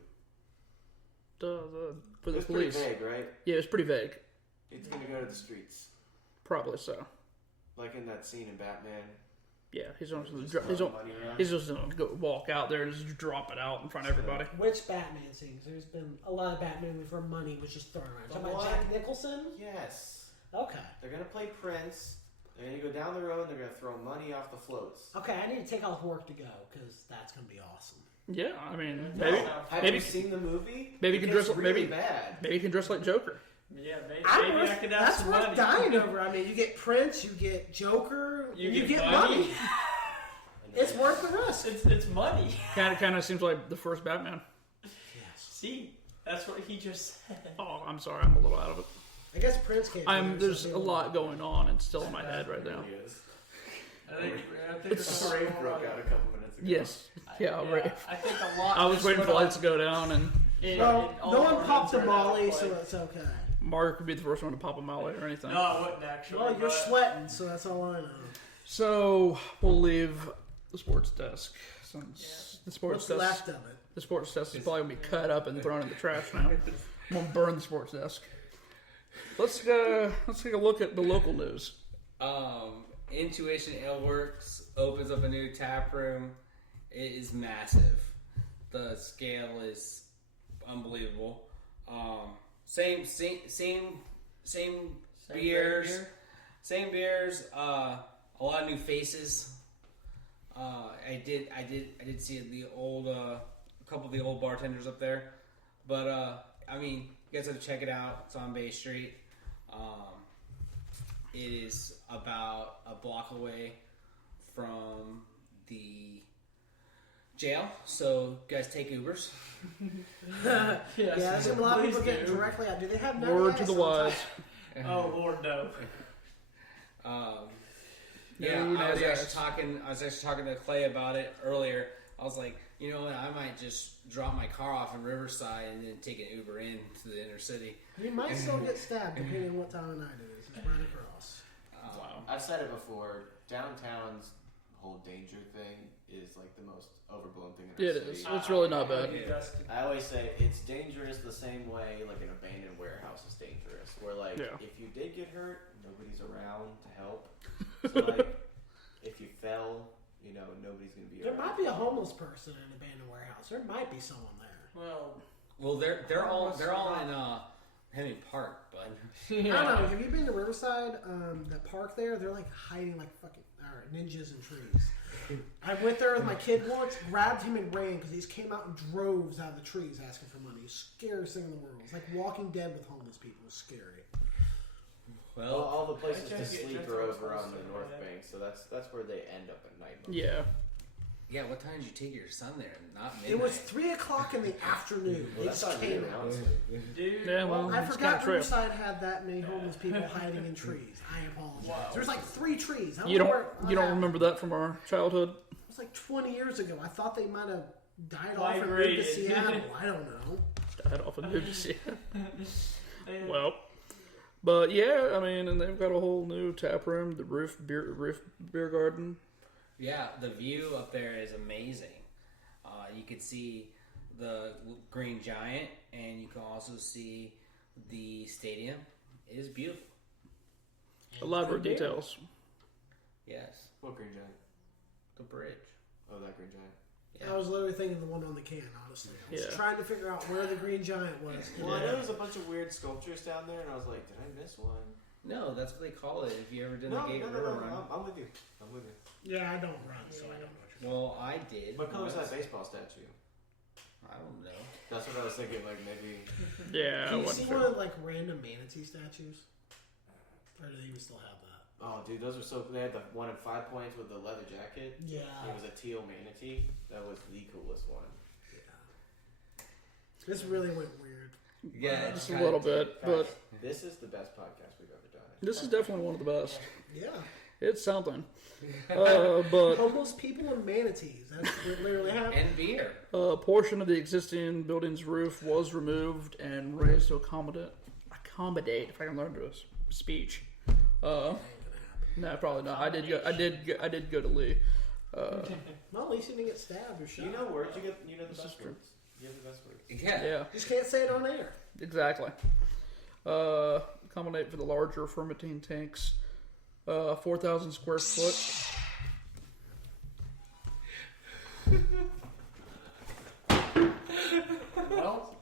for the It's police. pretty vague, right? Yeah, it's pretty vague. It's gonna go to the streets, Probably so. like in that scene in Batman. Yeah, he's Just just throwing money around. going to go walk out there and just drop it out in front of everybody. Which Batman scenes? There's been a lot of Batman movies where money was just thrown around. The Talking about one- Jack Nicholson? Yes, Okay. they're gonna play Prince. They're gonna go down the road. and They're gonna throw money off the floats. Okay, I need to take off work to go because that's going to be awesome. Yeah, I mean, No, maybe have maybe- you seen the movie? maybe It you can gets dress really maybe bad. maybe you can dress like Joker. yeah, maybe That's I could have that's some worth money. dying over. I mean, you get Prince, you get Joker, You and you get get money? money. It's worth the risk. It's money. Kind of seems like the first Batman. Yes. See, that's what he just said. Oh, I'm sorry, I'm a little out of it. I guess Prince can't. There's a lot going on and still in my head right now. It really is. I think It's- there's Rave broke out a couple minutes ago. Yes, yeah, right. I think a lot. I was just waiting for went the lights to go down, and Well, all no of one our popped heads a are out of Molly, play. so it's okay. Mark would be the first one to pop a Molly or anything. No, I wouldn't actually. Well, you're but- sweating, so that's all I know. So we'll leave the sports desk since the sports What's desk left of it? the sports desk is probably gonna be cut up and thrown in the trash now. I'm gonna burn the sports desk. Let's take a look at the local news. Intuition Ale Works opens up a new tap room. It is massive. The scale is unbelievable. Same beers. beer? Same beers. A lot of new faces. I did see a couple of the old bartenders up there. But I mean, you guys have to check it out. It's on Bay Street. It is about a block away from the jail, so guys take Ubers. Yeah, there's a lot of people please getting do. directly out. Do they have Word to the wise. Oh Lord, no. Yeah, No, I was yes. actually talking to Clay about it earlier. I was like, you know what, I might just drop my car off in Riverside and then take an Uber in to the inner city. You might still get stabbed depending on what time of night it is. It's right across. Wow. I've said it before. Downtown's whole danger thing is like the most overblown thing in our It city. is. It's really not bad. I always say it's dangerous the same way like an abandoned warehouse is dangerous. Where like Yeah. if you did get hurt, nobody's around to help. So like if you fell, you know, nobody's gonna be There around. might be a homeless person in an abandoned warehouse. There might be someone there. Well, They're all in Henry Park, bud. I don't know. Have you been to Riverside? That park there, they're like hiding like fucking ninjas in trees. I went there with my kid once, grabbed him and ran because he came out in droves out of the trees asking for money. Scariest thing in the world. It's like Walking Dead with homeless people. It's scary. Well, all the places I to tried to get sleep Jeff are Rose over on close the to North my Bank, so that's where they end up at night. Yeah. Yeah, what time did you take your son there? Not midnight. It was 3:00 in the afternoon. Well, They that's just not came really out. honestly. dude. Yeah, well, I it's forgot kinda true. Riverside had that many homeless people hiding in trees. I apologize. Wow. There's like 3 trees. I You know don't where- you don't I- remember that from our childhood? It was like 20 years ago. I thought they might have died off and moved to Migrated. Seattle. I don't know. Died off of news. They- Well, but yeah, I mean, and they've got a whole new tap room, the roof beer garden. Yeah, the view up there is amazing. You could see the Green Giant, and you can also see the stadium. It is beautiful. Elaborate details. Yes, What Green Giant? the bridge. Oh, that Green Giant. Yeah. I was literally thinking the one on the can, honestly. I was Yeah. trying to figure out where the Green Giant was. Well, I know there's a bunch of weird sculptures down there, and I was like, did I miss one? No, that's what they call it. If you ever did No, the Gate no, River no, Run. no, I'm with you. I'm with you. Yeah, I don't run, so I don't know what you're Well, I did. What color is that once. baseball statue? I don't know. That's what I was thinking. Like maybe. Yeah, I Can you wasn't see sure. one of like random manatee statues? Or do they even still have that? Oh, dude, those are so. They had the one at 5 Points with the leather jacket. Yeah. It was a teal manatee. That was the coolest one. This really went weird. Yeah, Just a little bit, but This is the best podcast we've ever done. this is definitely one of the best. Yeah. It's something. But Homeless people and manatees. That's what literally happened. and beer. a portion of the existing building's roof was removed and raised to accommodate, if I can learn to speech. No, probably not. I did go to Lee. Well, at least you didn't get stabbed or shot. You know words. You know the best words. You have the best words. Yeah. Yeah, You just can't say it on air. exactly. Accommodate for the larger fermenting tanks. 4,000 square foot. Well,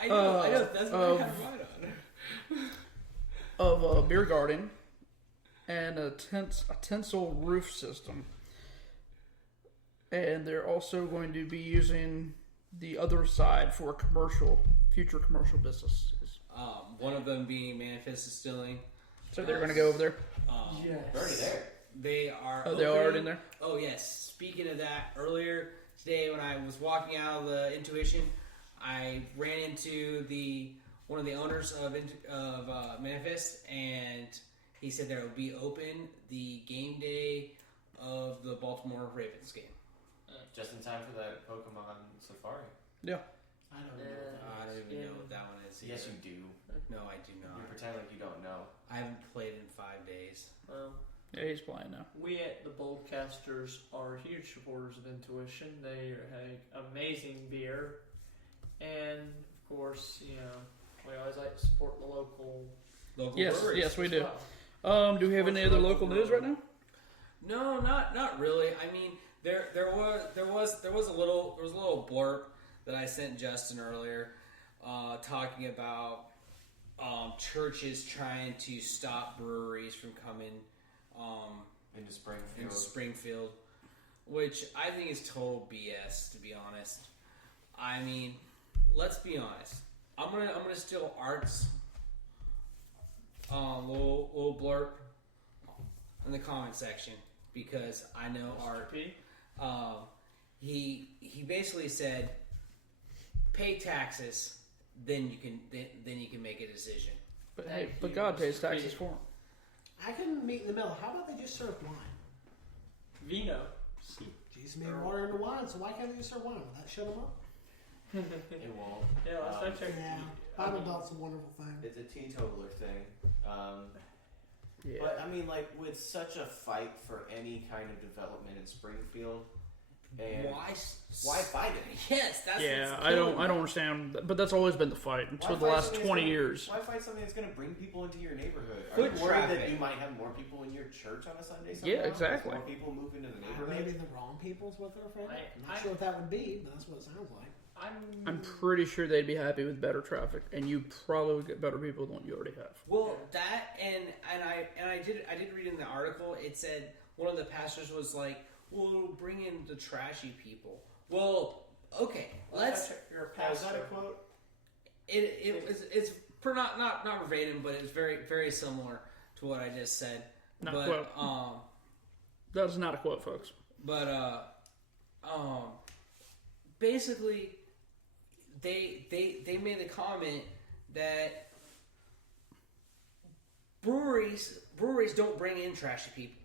I know. That's what I had right on. Of a beer garden and a tinsel roof system. And they're also going to be using the other side for future commercial businesses. One of them being Manifest Distilling. So they're going to go over there. yes. We're already there. They are. Oh, they are already in there? Oh yes. Speaking of that, earlier today when I was walking out of the Intuition, I ran into one of the owners of Manifest, and he said there will be open the game day of the Baltimore Ravens game. Just in time for that Pokemon Safari. Yeah. I don't know. I don't even know what that one is. Yes, either. you do. No, I do You not. pretend like you don't know. I haven't played in 5 days. Well, Yeah, he's playing now. we at the Boldcasters are huge supporters of Intuition. They have amazing beer, and of course, we always like to support the local. Yes, breweries. yes, we as do. well. Do we have any other local news right now? No, not really. I mean, there was a little blurb that I sent Justin earlier, talking about churches trying to stop breweries from coming Into Springfield. into Springfield, which I think is total BS, to be honest. I mean, let's be honest. I'm gonna steal Art's little blurb in the comment section because I know Art. P. He basically said, pay taxes, then you can make a decision. But Thank hey, but you, God pays Mr. taxes P. for him. I can meet in the middle. How about they just serve wine? Vino. Jesus made water into wine, so why can't they just serve wine? Will that shut them up? It won't. Yeah, last time I checked. Yeah. Bible Belt's a wonderful thing. It's a teetotaler thing. Yeah. But I mean, like, with such a fight for any kind of development in Springfield, and why fight it? Yes, that's Yeah, what's I don't killing me. understand, but that's always been the fight until the fight last something 20 that's years. Why fight something that's going to bring people into your neighborhood? Are Foot you worried traffic. that you might have more people in your church on a Sunday? Yeah, somehow? exactly. More people move into the neighborhood. Maybe the wrong people's what they're afraid of. I'm not I- sure what that would be, but that's what it sounds like. I'm pretty sure they'd be happy with better traffic, and you probably would get better people than what you already have. Well, that and I did read in the article. It said one of the pastors was like, "Well, it'll bring in the trashy people." Well, okay, let's. You're a Is pastor. that a quote? It's not verbatim, but it's very very similar to what I just said. Not but quote. That is not a quote, folks. but basically, they made the comment that breweries don't bring in trashy people.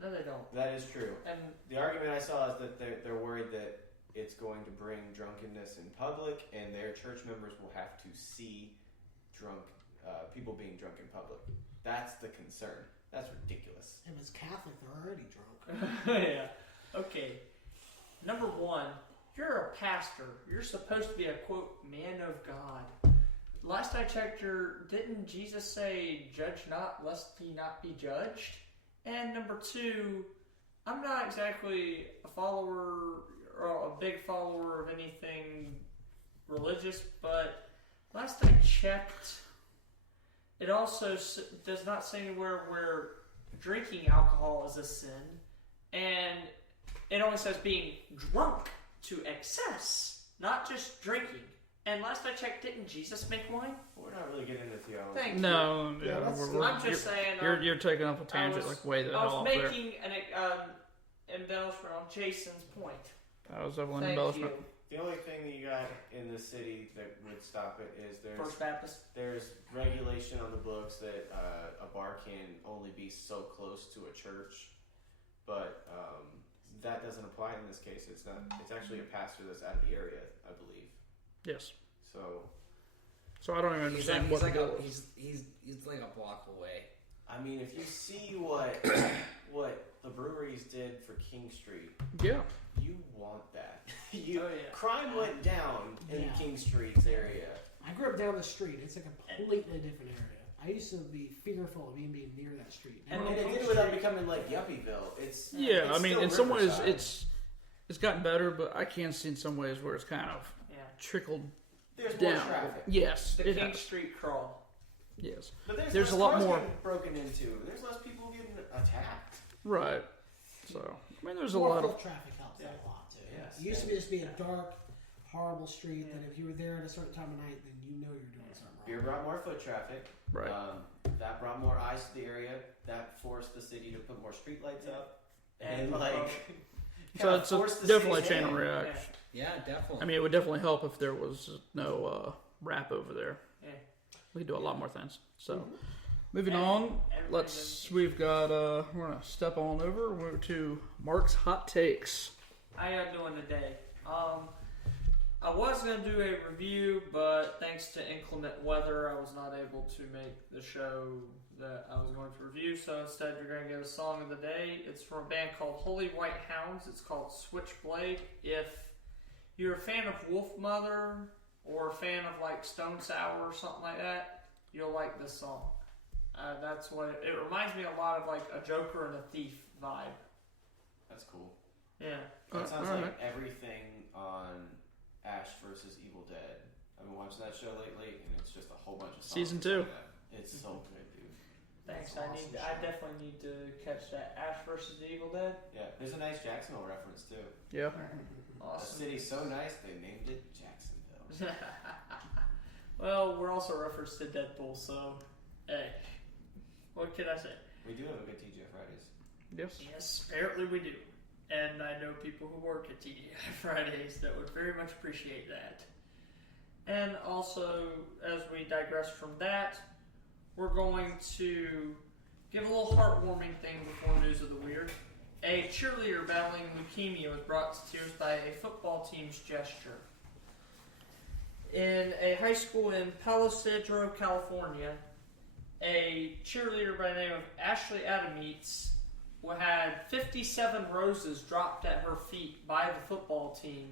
No, they don't. That is true. And The argument I saw is that they're worried that it's going to bring drunkenness in public, and their church members will have to see people being drunk in public. That's the concern. That's ridiculous. If it's Catholic, they're already drunk. yeah. Okay. Number one, you're a pastor. You're supposed to be a quote man of God. Last I checked, didn't Jesus say, "Judge not, lest ye not be judged"? And number two, I'm not exactly a follower or a big follower of anything religious, but last I checked, it also does not say anywhere where drinking alcohol is a sin, and it only says being drunk to excess, not just drinking. And last I checked, didn't Jesus make wine? We're not really getting into theology. Thank you. No, Yeah, that's- I'm just saying. You're taking up a tangent like way the I hell was off there. making an embellishment on Jason's point. That was definitely an Thank embellishment. you. The only thing that you got in the city that would stop it is First Baptist. there's regulation on the books that a bar can only be so close to a church, but that doesn't apply in this case. It's not. It's actually a pastor that's out of the area, I believe. Yes. So I don't even understand he's what like the a, deal is. he's like a block away. I mean, if you see what the breweries did for King Street, Yeah. you want that. Crime went down in King Street's area. I grew up down the street. It's a completely different area. I used to be fearful of even being near that street. And it did without becoming like Yuppieville. It's I mean, still in some ways, Riverside. it's gotten better, but I can see in some ways where it's kind of trickled There's down. more traffic. Yes, The it King has. Street crawl. Yes, But there's less a lot cars more getting broken into. There's less people getting attacked. right. So I mean, there's a More lot foot of traffic helps that a lot too. Yes. It used to just be a dark, horrible street that if you were there at a certain time of night, then you know you're doing something wrong. Beer brought more foot traffic. right. That brought more eyes to the area. That forced the city to put more streetlights up. And, So it's definitely a chain reaction. Yeah, definitely. I mean, it would definitely help if there was no rap over there. Yeah. We could do a lot more things. So, moving on, we've got, we're going to step on over to Mark's Hot Takes. How y'all doing today? I was going to do a review, but thanks to inclement weather, I was not able to make the show that I was going to review. So instead, you're going to get a song of the day. It's from a band called Holy White Hounds. It's called Switchblade. If you're a fan of Wolfmother or a fan of like Stone Sour or something like that, you'll like this song. That's what it reminds me a lot of, like a Joker and a Thief vibe. That's cool. Yeah. That sounds all like right. everything on Ash vs. Evil Dead. I've been watching that show lately, and it's just a whole bunch of songs. Season 2. like that. It's so good, dude. Thanks. That's awesome I show. definitely need to catch that Ash versus the Evil Dead. Yeah, there's a nice Jacksonville reference too. Yeah. The Awesome. city's so nice they named it Jacksonville. Well, we're also referenced to Deadpool, so hey, what can I say? We do have a good TGI Fridays. Yes. Yes, apparently we do. And I know people who work at TGI Fridays that would very much appreciate that. And also, as we digress from that, we're going to give a little heartwarming thing before News of the Weird. A cheerleader battling leukemia was brought to tears by a football team's gesture. In a high school in Palo Cedro, California, a cheerleader by the name of Ashley Adamites had 57 roses dropped at her feet by the football team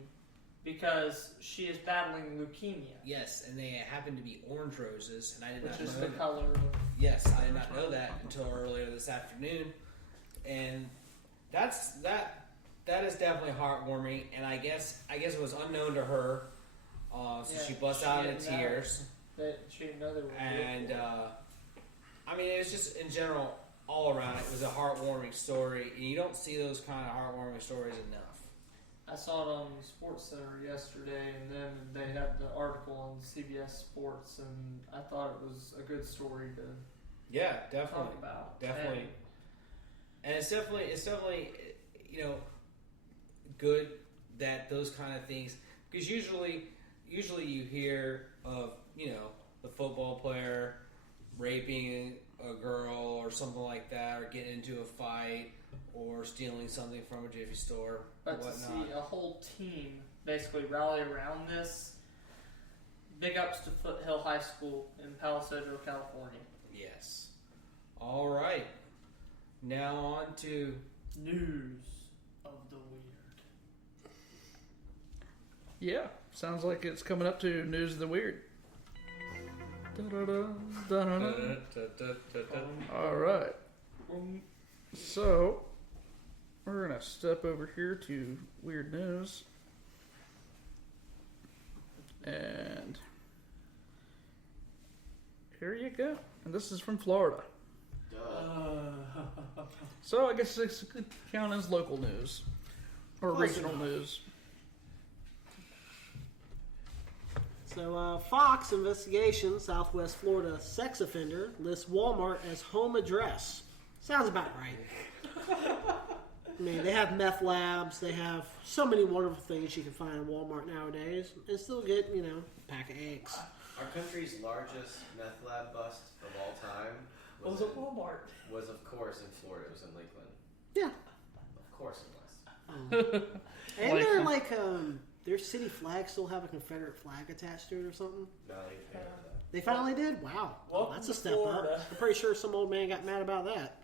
because she is battling leukemia. Yes, and they happen to be orange roses, and I did not Which is know the that. color of... Yes, I did not know that until earlier this afternoon, and that is definitely heartwarming. And I guess it was unknown to her, so she bust out into didn't know tears. That she didn't know they were And beautiful. I mean, it was just in general, all around, it was a heartwarming story, and you don't see those kind of heartwarming stories enough. I saw it on Sports Center yesterday, and then they had the article on CBS Sports, and I thought it was a good story to Yeah, talk about. definitely. And it's definitely, good that those kind of things, because usually you hear of, the football player raping a girl or something like that, or getting into a fight, or stealing something from a Jiffy store, But or to whatnot. see a whole team basically rally around this, big ups to Foothill High School in Palo Cedro, California. Yes. All right. Now on to News of the Weird. Yeah. Sounds like it's coming up to News of the Weird. Da-da-da, da-da-da. All right. So, we're going to step over here to Weird News. And here you go. And this is from Florida. So, I guess this could count as local news. Or Close regional enough. news. So, Fox investigation, Southwest Florida sex offender lists Walmart as home address. Sounds about right. I mean, they have meth labs. They have so many wonderful things you can find in Walmart nowadays, and still get a pack of eggs. Our country's largest meth lab bust of all time Was it Walmart? was of course in Florida. It was in Lakeland. Yeah. Of course it was. And they're like, their city flag still have a Confederate flag attached to it or something. No, they paid for that. They finally did? Wow. Welcome That's to a step Florida. up. I'm pretty sure some old man got mad about that.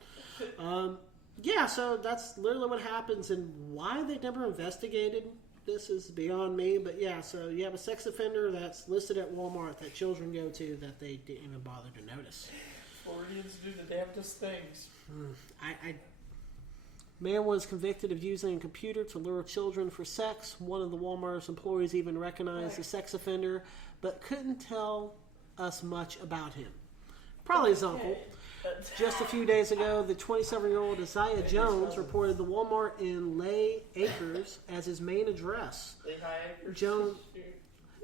Yeah, so that's literally what happens, and why they never investigated this is beyond me. But yeah, so you have a sex offender that's listed at Walmart that children go to that they didn't even bother to notice. Floridians do the damnedest things. Man was convicted of using a computer to lure children for sex. One of the Walmart's employees even recognized the sex offender, but couldn't tell us much about him. Probably his uncle. Just a few days ago, the 27-year-old Isaiah Jones reported the Walmart in Lay Acres as his main address.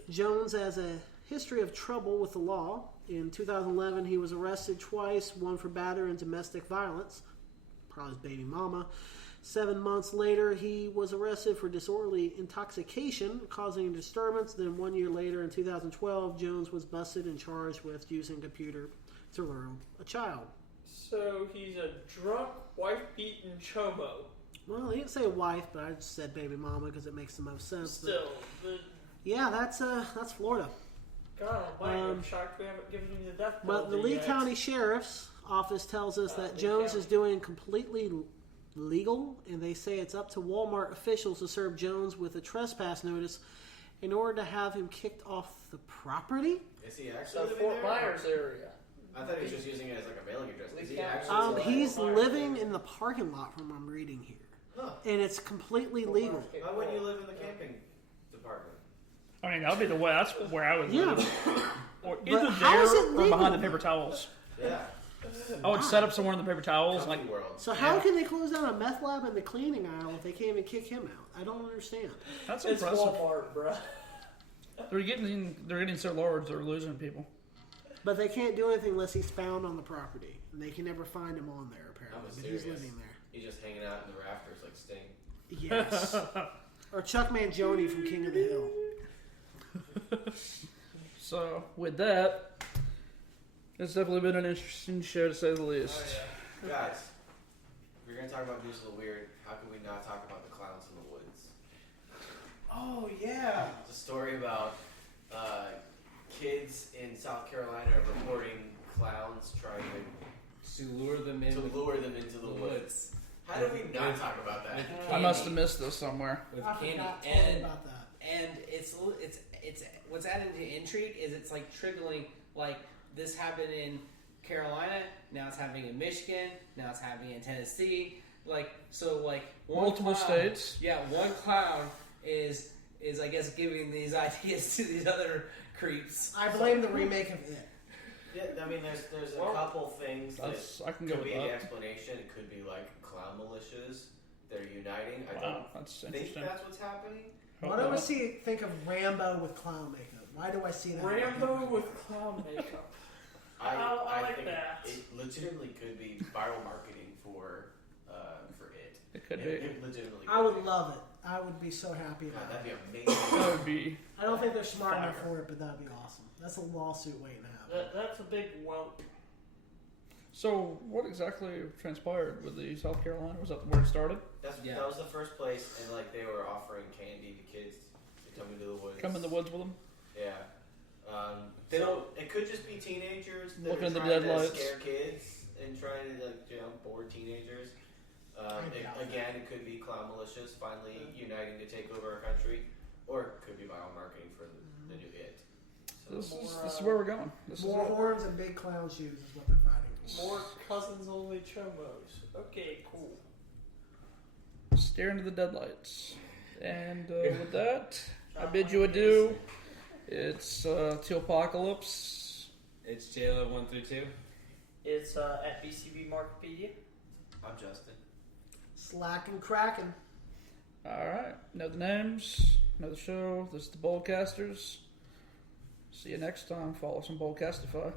Jones has a history of trouble with the law. In 2011, he was arrested twice, one for battery and domestic violence, probably his baby mama. 7 months later, he was arrested for disorderly intoxication, causing a disturbance. Then 1 year later, in 2012, Jones was busted and charged with using a computer to lure a child. So he's a drunk, wife-beaten chomo. Well, he didn't say wife, but I just said baby mama because it makes the most sense. Still, Yeah, that's Florida. God almighty, I'm shocked we haven't given him the death penalty But the Lee yet. County Sheriff's Office tells us that Jones is doing completely legal, and they say it's up to Walmart officials to serve Jones with a trespass notice in order to have him kicked off the property. Is he actually So living Fort there? Myers area. I thought he was just using it as like a mailing address. Is he Lee County. actually He's Fort Myers living area. in the parking lot from what I'm reading here. Huh. And it's completely legal. Why wouldn't you live in the camping department? I mean, that would be the way. That's where I would Yeah. live. Or But either how there is it or legal? behind the paper towels. Yeah. I would set up somewhere in the paper towels, Comfy like world. So how can they close down a meth lab in the cleaning aisle if they can't even kick him out? I don't understand. that's It's impressive. Walmart, bruh. They're getting so large, they're losing people. But they can't do anything unless he's found on the property. And they can never find him on there, I'm apparently. But serious. he's living there. He's just hanging out in the rafters like Sting. Yes. Or Chuck Mangione from King of the Hill. So with that, it's definitely been an interesting show to say the least. Guys, if you're going to talk about news of the weird, how can we not talk about the clowns in the woods? Oh, yeah. It's a story about kids in South Carolina reporting clowns trying To lure them in. to lure them into the woods. How do we not talk about that? I must have missed this somewhere. With I candy. forgot totally And about that. and it's what's added to intrigue is it's like trickling, like this happened in Carolina, now it's happening in Michigan, now it's happening in Tennessee, like so like one Multiple clown- states. Yeah, one clown is I guess giving these ideas to these other creeps. I blame the remake of It. Yeah, I mean, there's a Well, couple things that I can go could with be the that. explanation. It could be like clown militias. They're uniting. I Wow, don't that's think interesting. that's what's happening. Why do I think of Rambo with clown makeup? Why do I see that? Rambo with clown makeup. I like think that. It legitimately could be viral marketing for it. It could be. It legitimately. I would love it. I would be so happy God, about that'd it. be amazing. That would be. I don't think they're smart enough Fire. for it, but that'd be awesome. That's a lawsuit waiting to happen. That's a big whelp. So, what exactly transpired with the South Carolina? Was that where it started? Yeah. That was the first place, and like they were offering candy to kids to come into the woods. Come in the woods with them? Yeah. They So don't- it could just be teenagers that Looking are at the trying to deadlights. scare kids and trying to board teenagers. Again, it could be clown militias finally uniting to take over our country, or it could be viral marketing for the new hit. So, This is where we're going. This is More it. horns and big clown shoes is what they're fighting for. More cousins only chomos. Okay, cool. Stare into the deadlights. And with that, I bid you adieu. It's Teopocalypse. It's JLo 1 through 2. It's at BCB Markpedia. I'm Justin. Slacking, cracking. Alright, know the names, know the show. This is the Boldcasters. See you next time. Follow us on Boldcastify.